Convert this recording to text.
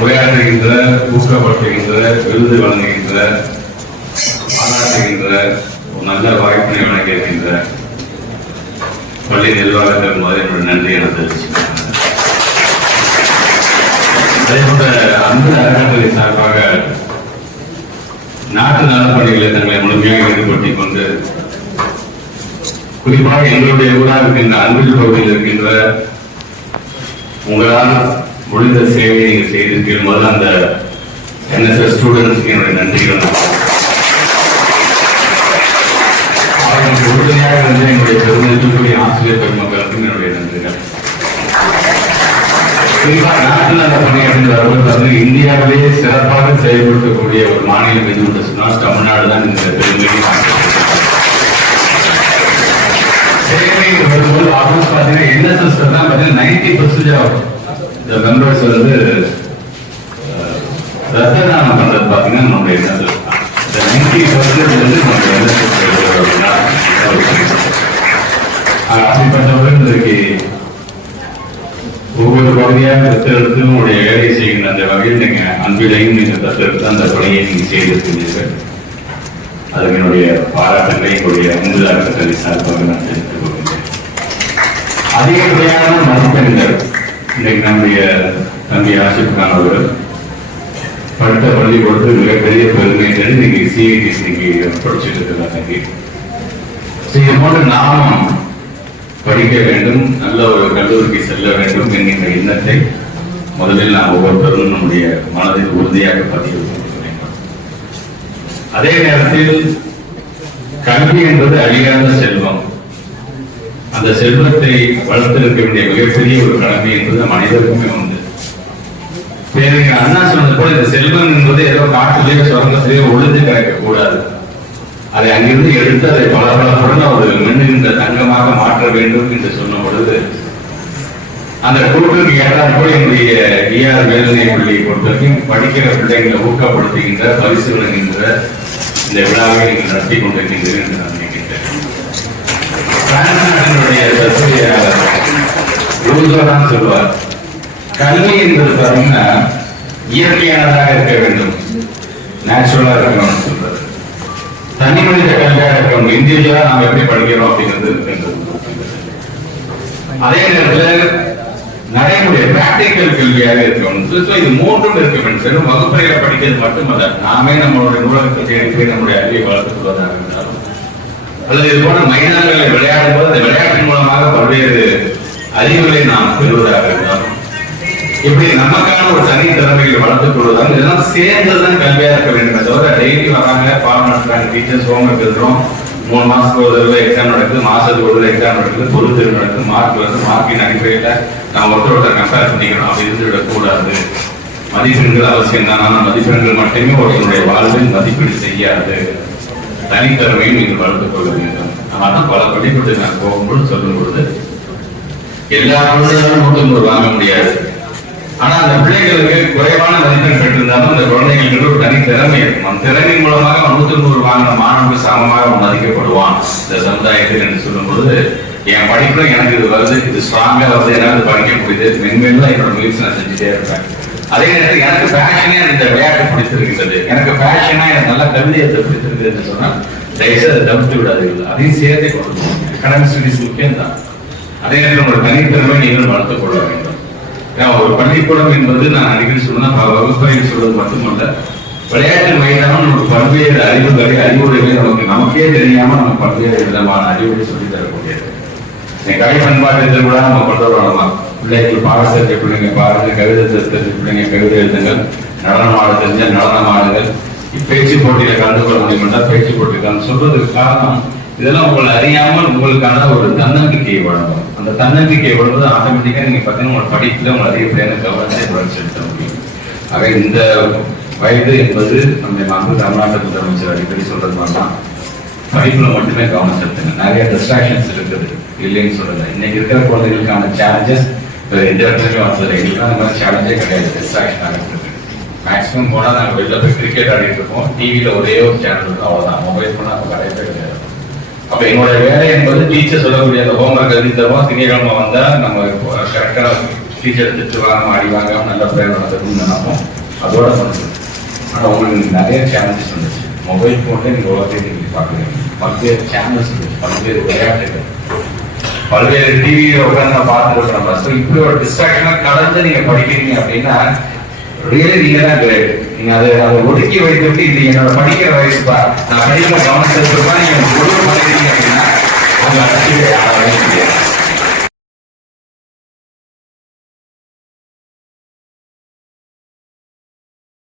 உரையாற்றுகின்ற, ஊக்கப்படுத்துகின்ற, விருது வழங்குகின்ற, பாராட்டுகின்ற ஒரு நல்ல வாய்ப்பினை வழங்கியிருக்கின்ற பள்ளி நிர்வாகத்தின் முதல் நன்றி என தெரிவிச்சுக்கிறேன். அதேபோல அந்த அறக்கட்டளை சார்பாக நாட்டு நலப்பணிகளை தங்களை முழுமையாக ஈடுபடுத்திக் கொண்டு குறிப்பாக எங்களுடைய ஊராக இருக்கின்ற அன்பில் பகுதியில் இருக்கின்ற உங்களால் முடிந்த சேவையை நீங்கள் செய்திருக்கீர்கள். முதல்ல அந்த NSS ஸ்டூடெண்ட்ஸ்க்கு என்னுடைய நன்றிகள். அவர்களுக்கு உறுதுணையாக இருந்த என்னுடைய பெருமதிக்குரிய ஆசிரியர் பெருமக்களுக்கும் என்னுடைய நன்றிகள். குறிப்பாக நாட்டு நல பணி அப்படின்னு வருவது இந்தியாவிலேயே சிறப்பாக செயல்படுத்தக்கூடிய ஒரு மாநிலம் எது சொன்னால் தமிழ்நாடு தான். இந்த பெருமையை வரும்போது ஆல்மோஸ்ட் பார்த்தீங்கன்னா NSS தான் பார்த்தீங்கன்னா 90% ஆகும். இந்த மெம்பர்ஸ் வந்து ரத்த தானம் பண்றது பார்த்தீங்கன்னா நம்மளுடைய NSS தான். இந்த 90% வந்து நம்மளுடைய NSS அப்படின்னா அப்படிப்பட்டவர்கள் இன்றைக்கு ஒவ்வொரு பகுதியாக தத்தெடுத்து உங்களுடைய வேலையை செய்கின்ற அந்த வகையில் நீங்க அன்பிலையும் நீங்க தத்தெடுத்து அந்த பணியை நீங்க செய்திருக்கிறீர்கள். அதுக்கு என்னுடைய பாராட்டுகளை எங்களுடைய அன்பு அறக்கட்டளை சார்பாக நான் தெரிவித்துக் கொள்கிறேன். அதிகப்படியான மதிப்பெண்கள் இன்றைக்கு நம்முடைய தம்பி ஆசிப் கான் அவர்கள் படித்த பள்ளிக்கூடத்தில் மிகப்பெரிய பெருமை தெரிந்து நீங்க CITs நீங்க படிச்சுட்டு இருக்கிறாங்க. இது போன்ற நாமும் படிக்க வேண்டும், நல்ல ஒரு கல்லூரிக்கு செல்ல வேண்டும் என்கின்ற எண்ணத்தை முதலில் நாம் ஒவ்வொருத்தரும் நம்முடைய மனதில் உறுதியாக பதிவு செய்ய வேண்டும். அதே நேரத்தில் கல்வி என்பது அழியாத செல்வம். அந்த செல்வத்தை வளர்த்திருக்க வேண்டிய மிகப்பெரிய ஒரு கடமை என்பது நம் அனைவருக்குமே உண்டு. பேரறிஞர் அண்ணா சொன்னது போல இந்த செல்வம் என்பது ஏதோ காட்டிலேயோ சுரங்கத்திலேயோ ஒளிந்து கிடைக்க கூடாது. அதை அங்கிருந்து எடுத்து அதை பல பலத்துடன் ஒரு மின்னுகின்ற தங்கமாக மாற்ற வேண்டும் என்று சொன்ன பொழுது அந்த கூட்டுக்கு ஏற்றால் போல என்னுடைய ER மேல்நிலை பள்ளியை பொறுத்தவரைக்கும் படிக்கிற பிள்ளைகளை ஊக்கப்படுத்துகின்ற, பரிசு வழங்குகின்ற இந்த விழாவை நீங்கள் நடத்தி கொண்டிருக்கின்றீர்கள் என்று நான் நினைக்கின்றேன். பிரான்ஸ் சொல்வார், கல்வி என்பது பார்த்தீங்கன்னா இயற்கையானதாக இருக்க வேண்டும், நேச்சுரலா இருக்கணும்னு சொல்றாரு. தனி மனித கல்வியாக இருக்கணும், இந்திவிஜுவலா நாம் எப்படி படிக்கிறோம் அப்படிங்கிறது. அதே நேரத்தில் நடைமுறை பிராக்டிக்கல் கல்வியாக இருக்கணும். இது மூன்றும் இருக்க வேண்டும். வெறும் வகுப்பறையில படிக்கிறது மட்டுமல்ல, நாமே நம்மளுடைய நூலகத்தை தேடி நம்முடைய அறிவை வளர்த்துக் கொள்வதாக இருந்தாலும் அல்லது இது போன்ற மைதானங்களில் விளையாடும் போது அந்த விளையாட்டின் மூலமாக பல்வேறு அறிவுகளை நாம் பெறுவதாக இருந்தாலும் இப்படி நமக்கான ஒரு தனி திறமைகளை வளர்த்துக் கொள்வதாக இதெல்லாம் சேர்ந்ததுதான் கல்வியா இருக்க வேண்டும். தவிர டெய்லி வராங்க, பாடம் நடத்துறாங்க, டீச்சர்ஸ் ஹோம்ஒர்க் எழுதுறோம், 3 மாசத்துக்கு ஒரு தடவை எக்ஸாம் நடக்குது, மாசத்துக்கு ஒரு தடவை எக்ஸாம் நடக்குது, பொது தேர்வு நடக்குது, மார்க் வந்து மார்க்கின் அடிப்படையில நாம் ஒருத்தரோட கம்பேர் பண்ணிக்கணும். அப்படி இருந்து விடக்கூடாது. மதிப்பெண்கள் அவசியம் தான், ஆனால் மதிப்பெண்கள் மட்டுமே ஒருத்தருடைய வாழ்வில் மதிப்பீடு செய்யாது. தனித்திறமையும் நீங்கள் வளர்த்துக் கொள்ள வேண்டும். ஆனால் பல படிப்புட்டு நான் போகும்போது சொல்லும் பொழுது எல்லா குழந்தைகளும் 100 வாங்க முடியாது. ஆனா அந்த பிள்ளைகளுக்கு குறைவான மதிப்பெண் பெற்றிருந்தாலும் அந்த குழந்தைகளுக்கு ஒரு தனி திறமை இருக்கும். அந்த திறமையின் மூலமாக 100 வாங்கின மாணவர்கள் சமமாக மதிக்கப்படுவான் இந்த சமுதாயத்தில் என்று சொல்லும் பொழுது என் படிப்புல எனக்கு இது வருது, இது ஸ்ட்ராங்கா வருது, என்னால படிக்க முடியுது, மென்மேலும் என்னோட முயற்சி நான் செஞ்சுட்டே இருப்பேன். அதே நேரத்தில் எனக்கு பேஷனே இந்த விளையாட்டு பிடித்திருக்கின்றது, எனக்கு பேஷனா எனக்கு நல்ல கவிதையத்தை பிடித்திருக்கிறது என்று சொன்னால் தயவுசெய்து அதை தவிர்த்து விடாதீர்கள். அதையும் சேர்த்தே கொண்டு போகணும். அகாடமிக் ஸ்டடிஸ் முக்கியம் தான். அதே நேரத்தில் உங்களோட தனித்திறமை நீங்கள் வளர்த்துக் கொள்ள வேண்டும். ஒரு பள்ளிக்கூடம் என்பது நான் அடிக்கடி சொல்லுன்னா வகுப்பறையில் சொல்வது மட்டுமல்ல, விளையாட்டு மைதானம் நமக்கு பல்வேறு அறிவுகளை அறிவுரைகளை நமக்கே தெரியாம நம்ம பல்வேறு விதமான அறிவுரை சொல்லி தரக்கூடியது. கலை பண்பாட்டு திருவிழா நம்ம கொண்டு வரலாம். பிள்ளைகள் பாடம் தெரிஞ்ச பிள்ளைங்க பாருங்க, கவிதை தெரிஞ்ச பிள்ளைங்க கவிதை எழுதுங்கள், நடனம் ஆட தெரிஞ்ச நடனம் ஆடுங்கள், பேச்சு போட்டியில கலந்து கொள்ள முடியும்னா பேச்சு போட்டிருக்கான்னு சொல்றதுக்கு காரணம் இதெல்லாம் உங்களை அறியாமல் உங்களுக்கான ஒரு தன்னம்பிக்கையை வழங்கும். அந்த தன்னம்பிக்கையை வழங்குவது ஆட்டோமேட்டிக்கா நீங்க பார்த்தீங்கன்னா உங்களோட படிப்புல உங்களை அதிகப்படியான கவனத்தை வளர்ச்சி செலுத்த முடியும். ஆக இந்த வயது என்பது நம்ம மாண்பு தமிழ்நாட்டு முதலமைச்சர் அடிக்கடி சொல்றது மாதிரிதான் படிப்புல மட்டுமே கவனம் செலுத்துங்க. நிறைய டிஸ்ட்ராக்ஷன்ஸ் இருக்குது, இல்லைன்னு சொல்லல. இன்னைக்கு இருக்கிற குழந்தைகளுக்கான சேலஞ்சஸ் எந்த இடத்துலயுமே வந்தது. எங்களுக்கு அந்த மாதிரி சேலஞ்சே கிடையாது, டிஸ்ட்ராக்ஷன் ஆகிறது. மேக்ஸிமம் போனா நாங்கள் வெளில போய் கிரிக்கெட் ஆடிட்டு இருக்கோம், டிவியில ஒரே ஒரு சேனல் இருக்கும், அவ்வளவுதான். மொபைல் போனா நம்ம கிடையவே கிடையாது. அப்ப என்னோட வேலை என்பது டீச்சர் சொல்லக்கூடிய அந்த ஹோம்ஒர்க் எழுதி தருவோம், திங்கட்கிழமை வந்தா நம்ம கரெக்டா டீச்சர் திட்டுவாங்க அடிவாங்க நல்ல பேர் நடக்கும்னு நினைப்போம், அதோட பண்ணுறோம். ஆனால் உங்களுக்கு நிறைய சேலஞ்சஸ் வந்துச்சு. மொபைல் ஃபோன்லேயே நீங்கள் உலகத்தை நீங்கள் பார்க்குறீங்க. பல்வேறு சேனல்ஸ், பல்வேறு விளையாட்டுகள், பல்வேறு டிவியை உட்காந்து நான் பார்த்துட்டு நம்ம. ஸோ இப்படி ஒரு டிஸ்ட்ராக்ஷனாக கலந்து நீங்கள் படிக்கிறீங்க அப்படின்னா ரியலி நீங்கள் தான் கிரேட். நீங்கள் அதை ஒதுக்கி வைத்துவிட்டு இது என்னோட படிக்கிற வயசுப்பா, நான் படிக்கிற கவனம் செலுத்துப்பா நீங்கள் குடும்பம் பண்ணிக்கிறீங்க அப்படின்னா உங்களை அடிச்சுட்டு யாராலையும் முடியாது.